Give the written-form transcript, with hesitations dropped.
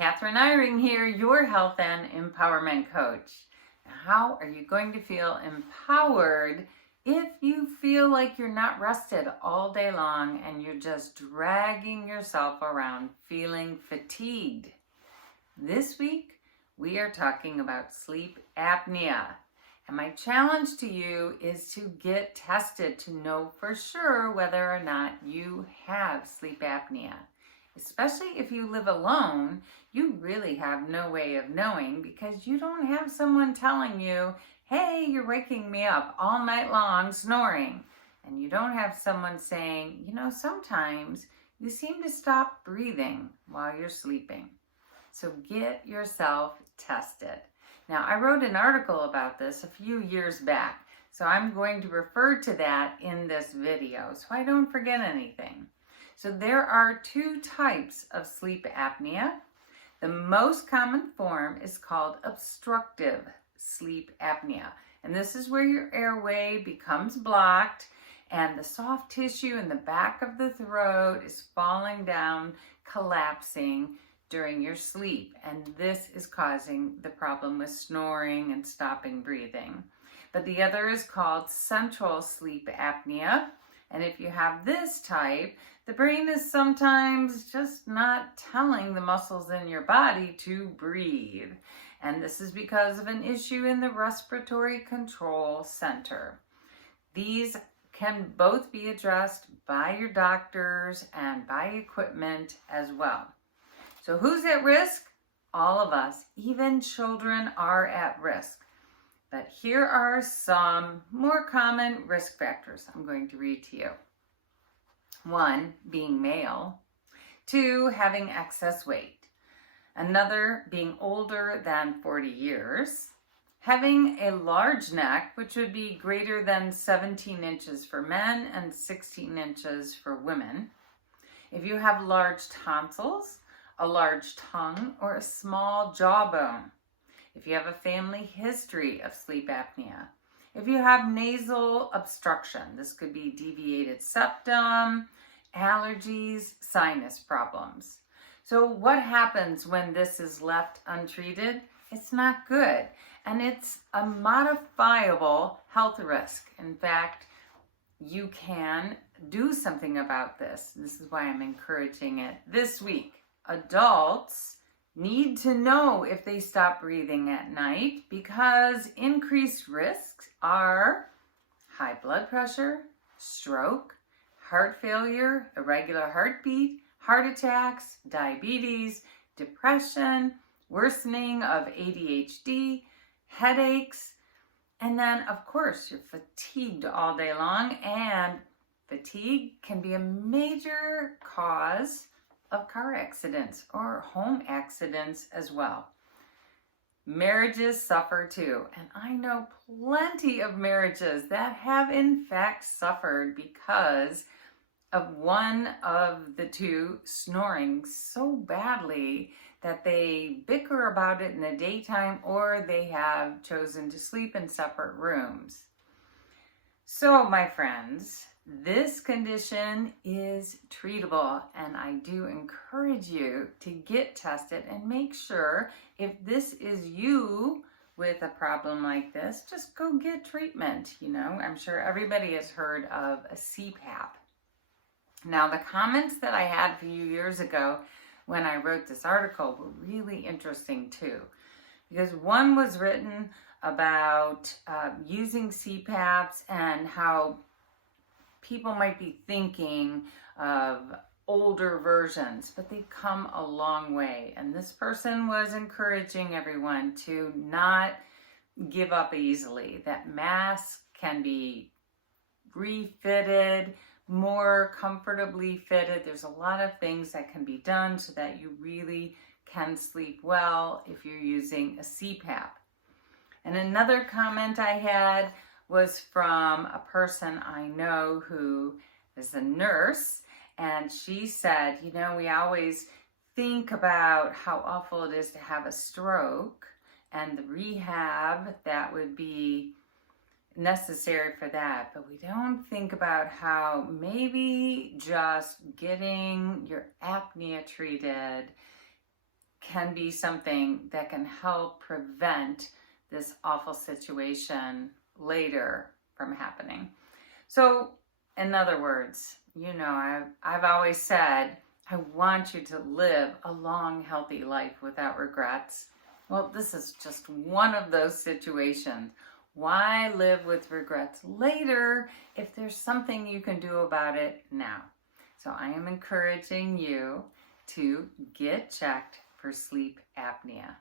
Catherine Eyring here, your health and empowerment coach. How are you going to feel empowered if you feel like you're not rested all day long and you're just dragging yourself around feeling fatigued? This week, we are talking about sleep apnea. And my challenge to you is to get tested to know for sure whether or not you have sleep apnea. Especially if you live alone, you really have no way of knowing because you don't have someone telling you, hey, you're waking me up all night long snoring. And you don't have someone saying, sometimes you seem to stop breathing while you're sleeping. So get yourself tested. Now, I wrote an article about this a few years back, so I'm going to refer to that in this video so I don't forget anything. So there are two types of sleep apnea. The most common form is called obstructive sleep apnea. And this is where your airway becomes blocked and the soft tissue in the back of the throat is falling down, collapsing during your sleep. And this is causing the problem with snoring and stopping breathing. But the other is called central sleep apnea. And if you have this type, the brain is sometimes just not telling the muscles in your body to breathe. And this is because of an issue in the respiratory control center. These can both be addressed by your doctors and by equipment as well. So who's at risk? All of us. Even children are at risk. But here are some more common risk factors I'm going to read to you. 1, being male. 2, having excess weight. Another, being older than 40 years. Having a large neck, which would be greater than 17 inches for men and 16 inches for women. If you have large tonsils, a large tongue, or a small jawbone. If you have a family history of sleep apnea. If you have nasal obstruction, this could be deviated septum, allergies, sinus problems. So what happens when this is left untreated? It's not good, and it's a modifiable health risk. In fact, you can do something about this. This is why I'm encouraging it this week. Adults need to know if they stop breathing at night because increased risks are high blood pressure, stroke, heart failure, irregular heartbeat, heart attacks, diabetes, depression, worsening of ADHD, headaches, and then of course you're fatigued all day long, and fatigue can be a major cause of car accidents or home accidents as well. Marriages suffer too, and I know plenty of marriages that have in fact suffered because of one of the two snoring so badly that they bicker about it in the daytime or they have chosen to sleep in separate rooms. So my friends, this condition is treatable, and I do encourage you to get tested and make sure if this is you with a problem like this, just go get treatment. I'm sure everybody has heard of a CPAP. Now, the comments that I had a few years ago when I wrote this article were really interesting too, because one was written about using CPAPs and how people might be thinking of older versions, but they've come a long way. And this person was encouraging everyone to not give up easily, that masks can be refitted, more comfortably fitted. There's a lot of things that can be done so that you really can sleep well if you're using a CPAP. And another comment I had was from a person I know who is a nurse, and she said, we always think about how awful it is to have a stroke and the rehab that would be necessary for that, but we don't think about how maybe just getting your apnea treated can be something that can help prevent this awful situation later from happening. So, in other words, I've always said, I want you to live a long, healthy life without regrets. Well, this is just one of those situations. Why live with regrets later if there's something you can do about it now? So I am encouraging you to get checked for sleep apnea.